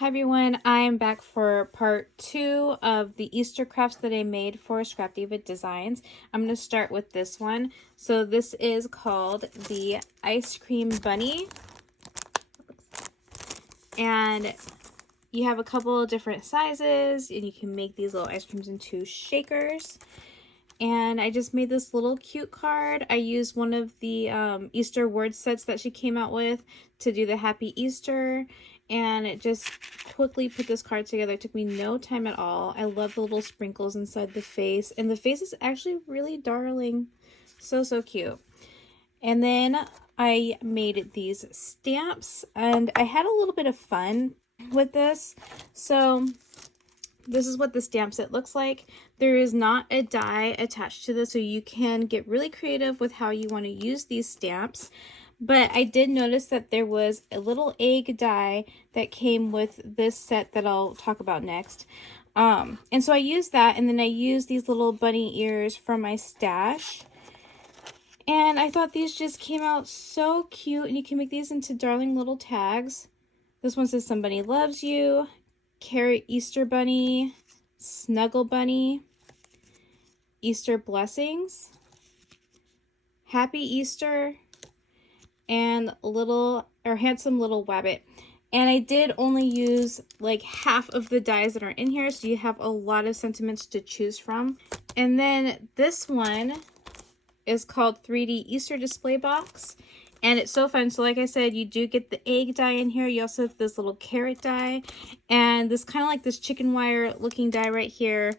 Hi everyone, I am back for part 2 of the Easter crafts that I made for Scrap Diva Designs. I'm going to start with this one. So this is called the Ice Cream Bunny. And you have a couple of different sizes and you can make these little ice creams into shakers. And I just made this little cute card. I used one of the Easter word sets that she came out with to do the Happy Easter. And it just quickly put this card together. It took me no time at all. I love the little sprinkles inside the face. And the face is actually really darling. So cute. And then I made these stamps. And I had a little bit of fun with this. So this is what the stamp set looks like. There is not a die attached to this, so you can get really creative with how you want to use these stamps. But I did notice that there was a little egg die that came with this set that I'll talk about next. And so I used that, and then I used these little bunny ears from my stash. And I thought these just came out so cute, and you can make these into darling little tags. This one says somebody loves you, Carrot Easter Bunny, Snuggle Bunny, Easter Blessings, Happy Easter, and Handsome Little Wabbit. And I did only use like half of the dies that are in here, so you have a lot of sentiments to choose from. And then this one is called 3D Easter Display Box. And it's so fun. So like I said, you do get the egg die in here. You also have this little carrot die. And this kind of like this chicken wire looking die right here.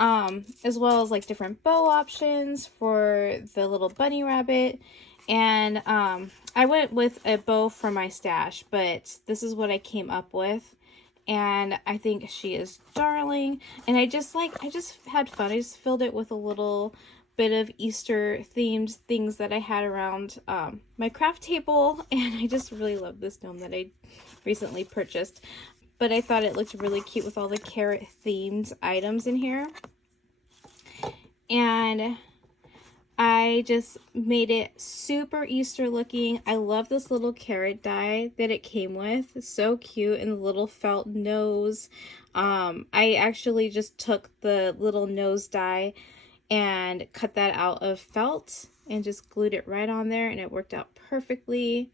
As well as like different bow options for the little bunny rabbit. And I went with a bow from my stash. But this is what I came up with. And I think she is darling. And I just had fun. I just filled it with a little bit of Easter themed things that I had around my craft table, and I just really love this gnome that I recently purchased. But I thought it looked really cute with all the carrot themed items in here. And I just made it super Easter looking. I love this little carrot die that it came with. It's so cute, and the little felt nose. I actually just took the little nose die and cut that out of felt and just glued it right on there, and it worked out perfectly.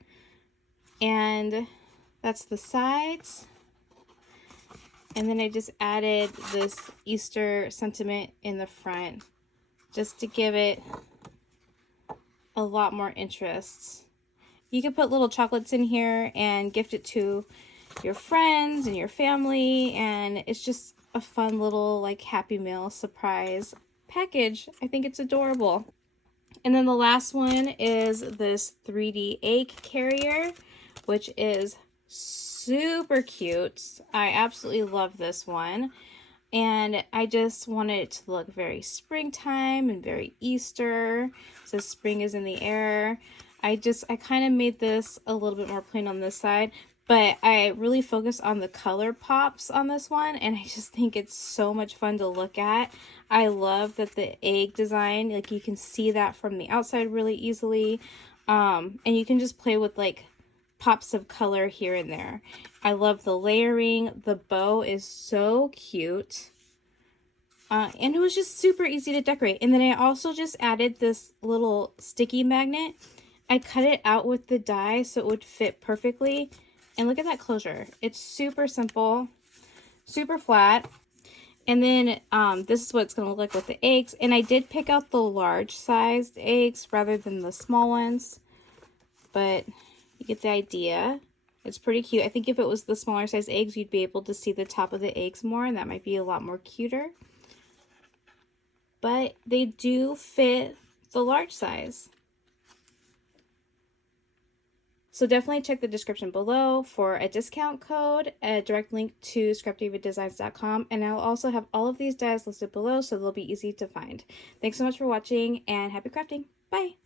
And that's the sides. And then I just added this Easter sentiment in the front just to give it a lot more interest. You can put little chocolates in here and gift it to your friends and your family, and it's just a fun little like Happy Meal surprise package. I think it's adorable. And then the last one is this 3D egg carrier, which is super cute. I absolutely love this one. And I just wanted it to look very springtime and very Easter. So spring is in the air. I kind of made this a little bit more plain on this side, but I really focused on the color pops on this one, and I just think it's so much fun to look at. I love that the egg design, like you can see that from the outside really easily. And you can just play with like pops of color here and there. I love the layering. The bow is so cute. And it was just super easy to decorate. And then I also just added this little sticky magnet. I cut it out with the die so it would fit perfectly. And look at that closure. It's super simple, super flat. And then this is what it's going to look like with the eggs. And I did pick out the large sized eggs rather than the small ones. But you get the idea. It's pretty cute. I think if it was the smaller size eggs, you'd be able to see the top of the eggs more, and that might be a lot more cuter. But they do fit the large size. So definitely check the description below for a discount code, a direct link to scrapdivadesigns.com, and I'll also have all of these dies listed below so they'll be easy to find. Thanks so much for watching, and happy crafting. Bye!